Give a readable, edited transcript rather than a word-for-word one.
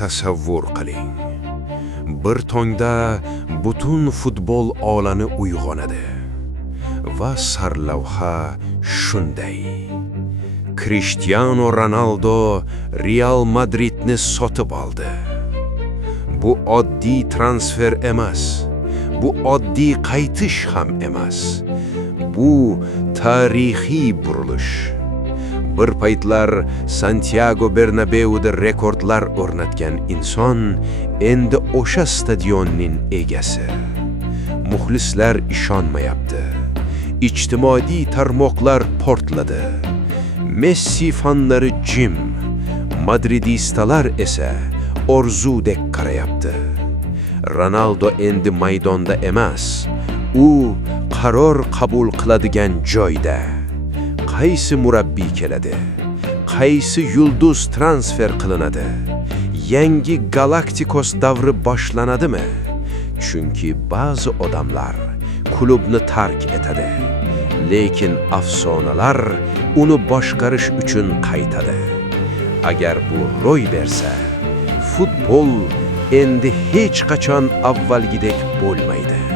tasavvur qiling. Bir tongda butun futbol olami uyg'onadi va sarlavha shunday: Cristiano Ronaldo Real Madridni sotib oldi. Bu oddiy transfer emas. Bu oddiy qaytish ham emas. Bu tarixiy burilish. Bir paytlar Santiago Bernabeu'da rekordlar o'rnatgan inson endi o'sha stadionning egasi. Muxlislar ishonmayapti. Ijtimoiy tarmoqlar portladi. Messi fanlari jim, madridistalar esa orzudek qarayapti. Ronaldo endi maydonda emas, u qaror qabul qiladigan joyda. Qaysi murabbiy keladi? Qaysi yulduz transfer qilinadi? Yangi Galaktikos davri boshlanadimi? Chunki ba'zi odamlar klubni tark etadi, lekin afsonalar uni boshqarish uchun qaytadi. Agar bu ro'y bersa, futbol endi hech qachon avvalgidek bo'lmaydi.